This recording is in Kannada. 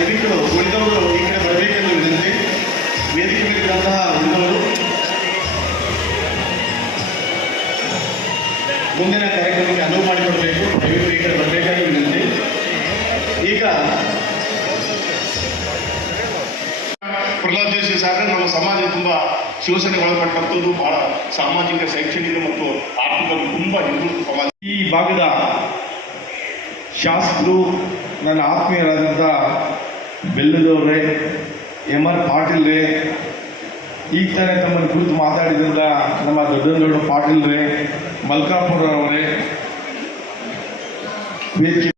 ದಯವಿಟ್ಟು ಉಳಿದವರು ಈ ಕಡೆ ಬರಬೇಕೆಂದು ವಿನಂತಿ. ವೇದಿಕೆ ಮೇಲಿದ್ದಂತಹ ಉಳಿದವರು ಮುಂದಿನ ಕಾರ್ಯಕ್ರಮಕ್ಕೆ ಅನುವು ಮಾಡಿಕೊಡಬೇಕು. ದಯವಿಟ್ಟು ಈ ಕಡೆ ಬರಬೇಕಾಗಿ ವಿನಂತಿ. ಈಗ ಪ್ರಹ್ಲಾದ್ ಜೋಶಿ ಸಾಹೇಬ್ರೆ, ನಮ್ಮ ಸಮಾಜ ತುಂಬ ಶೋಷಣೆಗೆ ಒಳಪಟ್ಟಂಥದ್ದು, ಬಹಳ ಸಾಮಾಜಿಕ, ಶೈಕ್ಷಣಿಕ ಮತ್ತು ಆರ್ಥಿಕ ತುಂಬ ಹಿಂದುಳಿದ ಸಮಾಜ. ಈ ಭಾಗದ ಶಾಸಕರು, ನನ್ನ ಆತ್ಮೀಯರಾದಂಥ ಬೆಲ್ಲದವ್ರೆ, ಎಂ ಆರ್ ಪಾಟೀಲ್ರೇ, ಈಗ ತಾನೇ ತಮ್ಮನ್ನು ಕುರಿತು ಮಾತಾಡಿದಂಥ ನಮ್ಮ ದೊಡ್ಡನಗೌಡ ಪಾಟೀಲ್ರೇ, ಮಲ್ಕಾಪುರ ಅವರೇ, ವೇದಿಕೆ